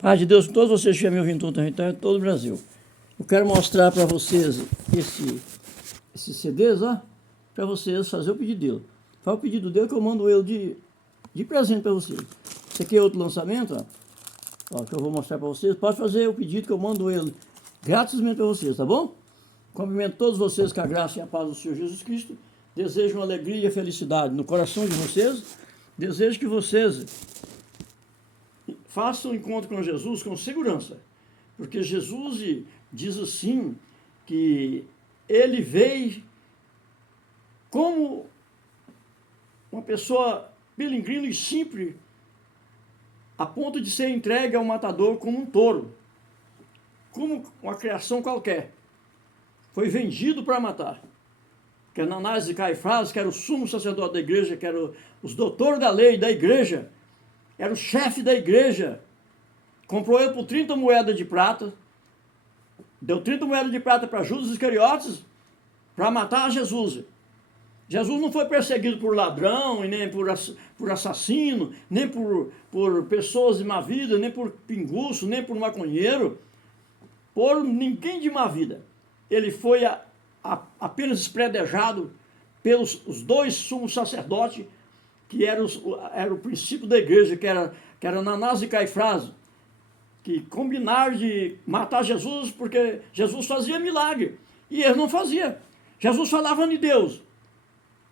Paz de Deus com todos vocês que já me ouvindo em todo o território, todo o Brasil. Eu quero mostrar para vocês esses CDs, ó, para vocês fazer o pedido dele. Faz o pedido dele que eu mando ele de presente para vocês. Esse aqui é outro lançamento, ó, que eu vou mostrar para vocês. Pode fazer o pedido que eu mando ele gratuitamente para vocês, tá bom? Cumprimento todos vocês com a graça e a paz do Senhor Jesus Cristo. Desejo uma alegria e felicidade no coração de vocês. Desejo que vocês façam um encontro com Jesus com segurança. Porque Jesus diz assim, que ele veio como uma pessoa peregrina e simples, a ponto de ser entregue ao matador como um touro, como uma criação qualquer. Foi vendido para matar. Que Ananás e Caifás, que era o sumo sacerdote da igreja, que eram os doutores da lei da igreja, era o chefe da igreja, comprou ele por 30 moedas de prata, deu 30 moedas de prata para Judas Iscariotes para matar Jesus. Jesus não foi perseguido por ladrão, e nem por assassino, nem por pessoas de má vida, nem por pinguço, nem por maconheiro, por ninguém de má vida. Ele foi apenas espredejado pelos os dois sumos sacerdotes, que era o princípio da igreja, que era Ananás e Caifás, que combinaram de matar Jesus porque Jesus fazia milagre, e eles não faziam. Jesus falava de Deus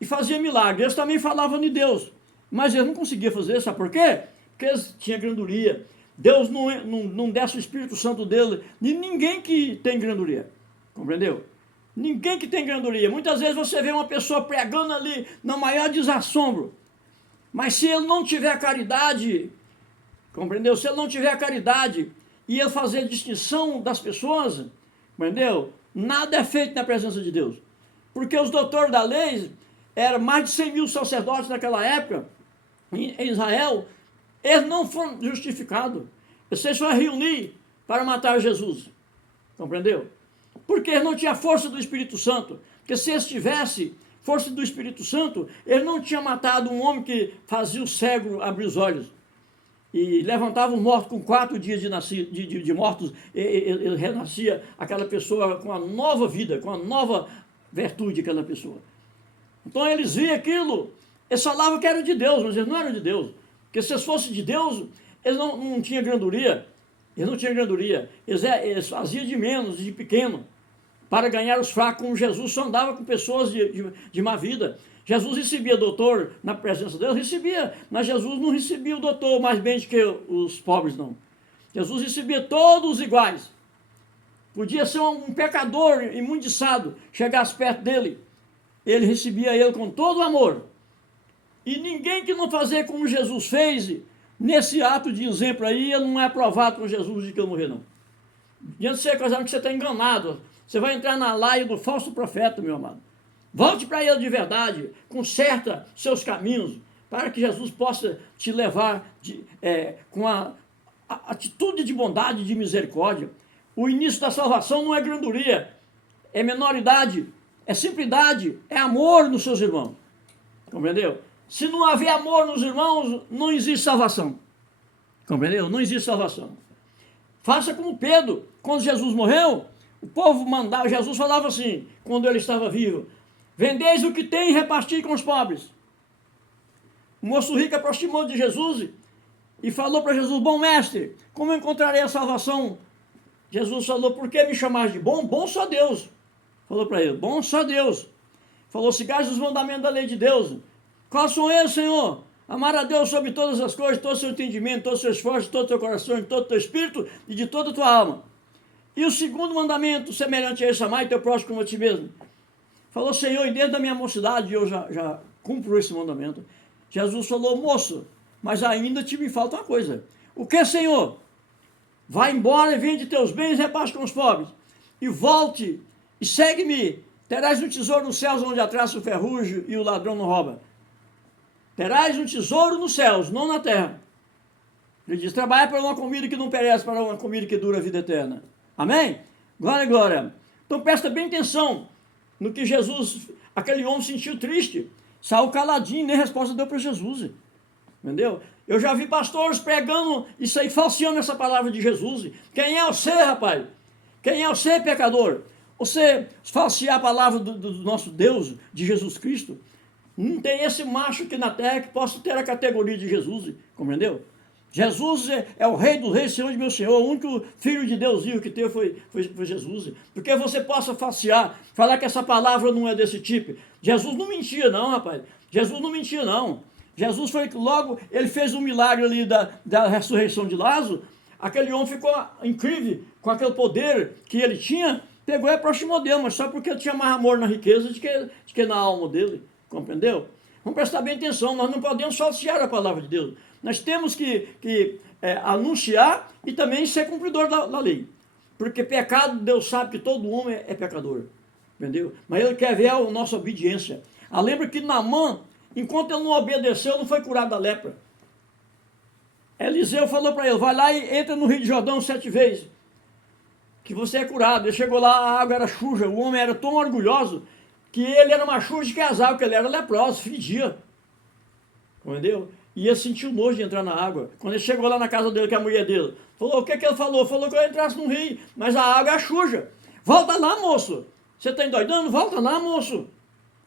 e fazia milagre, eles também falavam de Deus, mas eles não conseguiam fazer, sabe por quê? Porque eles tinham granduria. Deus não desce o Espírito Santo dele de ninguém que tem granduria, compreendeu? Ninguém que tem granduria. Muitas vezes você vê uma pessoa pregando ali no maior desassombro, mas se ele não tiver caridade, compreendeu? Se ele não tiver caridade e ele fazer distinção das pessoas, compreendeu? Nada é feito na presença de Deus. Porque os doutores da lei, eram mais de 100 mil sacerdotes naquela época, em Israel, eles não foram justificados. Eles foram reunir para matar Jesus, compreendeu? Porque eles não tinham força do Espírito Santo. Porque se eles tivessem força do Espírito Santo, ele não tinha matado um homem que fazia o cego abrir os olhos e levantava um morto com 4 dias de mortos, ele renascia aquela pessoa com uma nova vida, com uma nova virtude, aquela pessoa. Então eles viam aquilo, eles falavam que era de Deus, mas eles não eram de Deus. Porque se eles fossem de Deus, eles não tinham granduria, eles faziam de menos, de pequeno, para ganhar os fracos, como Jesus só andava com pessoas de má vida. Jesus recebia doutor na presença deles, recebia, mas Jesus não recebia o doutor mais bem do que os pobres, não. Jesus recebia todos iguais. Podia ser um pecador imundiçado, chegasse perto dele, ele recebia ele com todo o amor. E ninguém que não fazia como Jesus fez, nesse ato de exemplo aí, ele não é aprovado com Jesus de que ele morrer, não. Diante de você, coisa que você está enganado, você vai entrar na laia do falso profeta, meu amado. Volte para ele de verdade, conserta seus caminhos, para que Jesus possa te levar com a atitude de bondade e de misericórdia. O início da salvação não é granduria, é menoridade, é simplicidade, é amor nos seus irmãos. Compreendeu? Se não haver amor nos irmãos, não existe salvação. Compreendeu? Não existe salvação. Faça como Pedro, quando Jesus morreu, o povo mandava, Jesus falava assim, quando ele estava vivo: vendeis o que tem e reparti com os pobres. O moço rico aproximou de Jesus e falou para Jesus: bom mestre, como eu encontrarei a salvação? Jesus falou: por que me chamar de bom? Bom só Deus. Falou para ele: bom só Deus. Falou: sigai os mandamentos da lei de Deus. Quais são eles, Senhor? Amar a Deus sobre todas as coisas, todo o seu entendimento, todo o seu esforço, todo o teu coração, todo o teu espírito e de toda a tua alma. E o segundo mandamento, semelhante a esse: amar teu próximo como a ti mesmo. Falou: Senhor, e desde a minha mocidade eu já cumpro esse mandamento. Jesus falou: moço, mas ainda me falta uma coisa. O que, Senhor? Vai embora e vende teus bens e reparte com os pobres. E volte e segue-me. Terás um tesouro nos céus, onde a traça o ferrugem e o ladrão não rouba. Terás um tesouro nos céus, não na terra. Ele diz: trabalhar para uma comida que não perece, para uma comida que dura a vida eterna. Amém? Glória, glória. Então presta bem atenção no que Jesus, aquele homem sentiu triste. Saiu caladinho, nem resposta deu para Jesus. Entendeu? Eu já vi pastores pregando isso aí, falseando essa palavra de Jesus. Quem é você, rapaz? Quem é você, pecador? Você falsear a palavra do nosso Deus, de Jesus Cristo, não tem esse macho aqui na terra que possa ter a categoria de Jesus, compreendeu? Jesus é o rei dos reis, Senhor de meu Senhor. O único filho de Deus vivo que teve foi Jesus. Porque você possa falsear, falar que essa palavra não é desse tipo. Jesus não mentia não, rapaz. Jesus não mentia não. Jesus foi logo, ele fez um milagre ali da ressurreição de Lázaro. Aquele homem ficou incrível com aquele poder que ele tinha. Pegou e aproximou dele, mas só porque ele tinha mais amor na riqueza do que na alma dele. Compreendeu? Vamos prestar bem atenção, nós não podemos falsear a palavra de Deus. Nós temos que anunciar e também ser cumpridor da lei. Porque pecado, Deus sabe que todo homem é pecador. Entendeu? Mas Ele quer ver a nossa obediência. Lembra que Naamã, enquanto ele não obedeceu, não foi curado da lepra. Eliseu falou para ele, vai lá e entra no Rio de Jordão 7 vezes, que você é curado. Ele chegou lá, a água era suja, o homem era tão orgulhoso, que ele era mais sujo que as águas, que ele era leproso, fedia. Entendeu? E ele sentiu nojo de entrar na água. Quando ele chegou lá na casa dele, que é a mulher dele, falou, o que ele falou? Falou que eu entrasse no rio, mas a água é suja. Volta lá, moço. Você está endoidando? Volta lá, moço.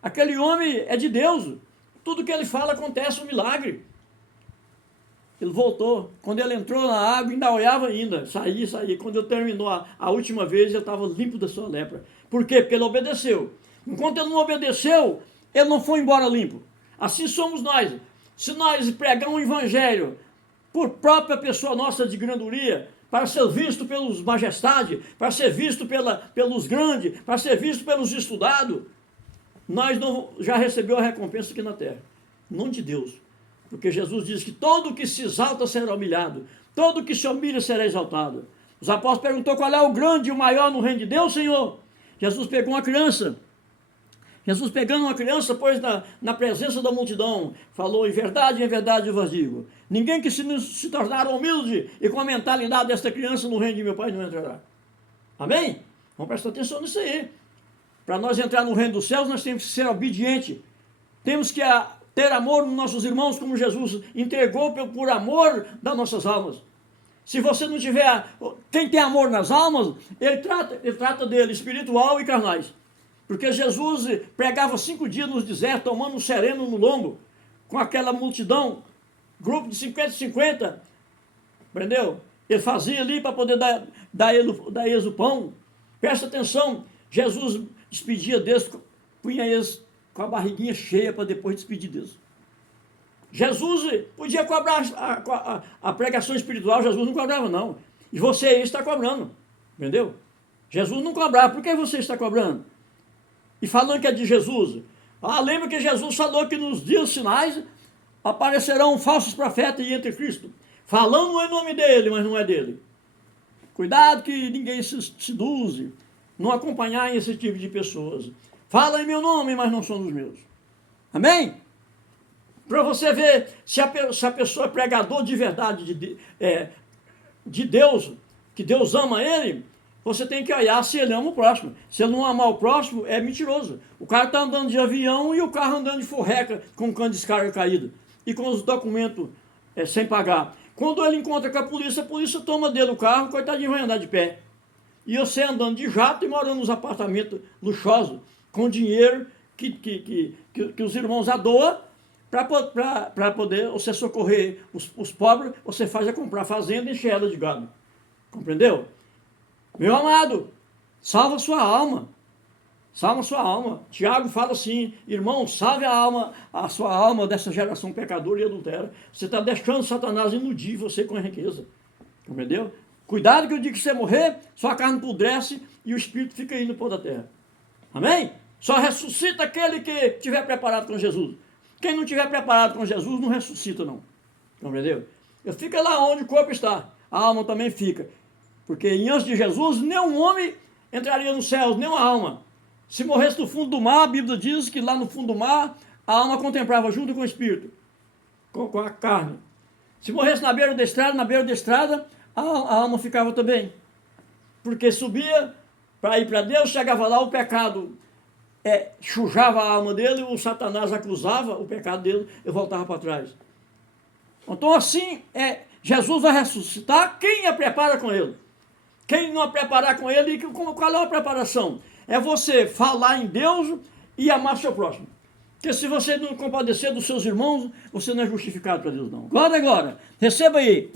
Aquele homem é de Deus. Tudo que ele fala acontece um milagre. Ele voltou. Quando ele entrou na água, ainda olhava ainda. Saía. Quando ele terminou a última vez, ele estava limpo da sua lepra. Por quê? Porque ele obedeceu. Enquanto ele não obedeceu, ele não foi embora limpo. Assim somos nós. Se nós pregarmos um evangelho por própria pessoa nossa de grandoria, para ser visto pelos majestades, para ser visto pelos grandes, para ser visto pelos estudados, nós não já recebeu a recompensa aqui na terra. Não de Deus. Porque Jesus diz que todo que se exalta será humilhado, todo que se humilha será exaltado. Os apóstolos perguntou qual é o grande e o maior no reino de Deus, Senhor. Jesus pegou uma criança. Jesus pegando uma criança, pôs na presença da multidão, falou, em verdade eu vos digo, ninguém que se tornar humilde e com a mentalidade desta criança no reino de meu Pai não entrará. Amém? Vamos prestar atenção nisso aí. Para nós entrar no reino dos céus, nós temos que ser obedientes. Temos que ter amor nos nossos irmãos, como Jesus entregou por amor das nossas almas. Se você não tiver, quem tem amor nas almas, ele trata dele espiritual e carnais. Porque Jesus pregava 5 dias no deserto, tomando um sereno no lombo, com aquela multidão, grupo de 50, entendeu? Ele fazia ali para poder dar eles o pão. Presta atenção, Jesus despedia deles, punha eles com a barriguinha cheia para depois despedir deles. Jesus podia cobrar a pregação espiritual, Jesus não cobrava não. E você aí está cobrando, entendeu? Jesus não cobrava, por que você está cobrando? E falando que é de Jesus. Lembra que Jesus falou que nos dias finais aparecerão falsos profetas e anticristo, falando em nome dele, mas não é dele. Cuidado que ninguém se seduze, não acompanhar esse tipo de pessoas. Fala em meu nome, mas não são dos meus. Amém? Para você ver se a pessoa é pregador de verdade de Deus, que Deus ama ele, você tem que olhar se ele ama o próximo. Se ele não amar o próximo, é mentiroso. O cara está andando de avião e o carro andando de forreca, com o cano de descarga caído. E com os documentos sem pagar. Quando ele encontra com a polícia toma dele o carro, coitadinho vai andar de pé. E você andando de jato e morando nos apartamentos luxuosos, com dinheiro que os irmãos doam, para poder você socorrer os pobres, você faz comprar fazenda e encher ela de gado. Compreendeu? Meu amado, salva sua alma. Salva sua alma. Tiago fala assim, irmão, salve a sua alma dessa geração pecadora e adultera. Você está deixando Satanás iludir você com a riqueza. Compreendeu? Cuidado que o dia que você morrer, sua carne apodrece e o espírito fica indo por da terra. Amém? Só ressuscita aquele que estiver preparado com Jesus. Quem não estiver preparado com Jesus não ressuscita não. Compreendeu? Fica lá onde o corpo está. A alma também fica. Porque antes de Jesus, nenhum homem entraria nos céus, nem uma alma. Se morresse no fundo do mar, a Bíblia diz que lá no fundo do mar, a alma contemplava junto com o espírito, com a carne. Se morresse na beira da estrada, a alma ficava também. Porque subia para ir para Deus, chegava lá, o pecado sujava a alma dele, o Satanás acusava o pecado dele e voltava para trás. Então assim, Jesus vai ressuscitar, quem a prepara com ele? Quem não a preparar com ele, qual é a preparação? É você falar em Deus e amar seu próximo. Porque se você não compadecer dos seus irmãos, você não é justificado para Deus, não. Glória, glória. Receba aí.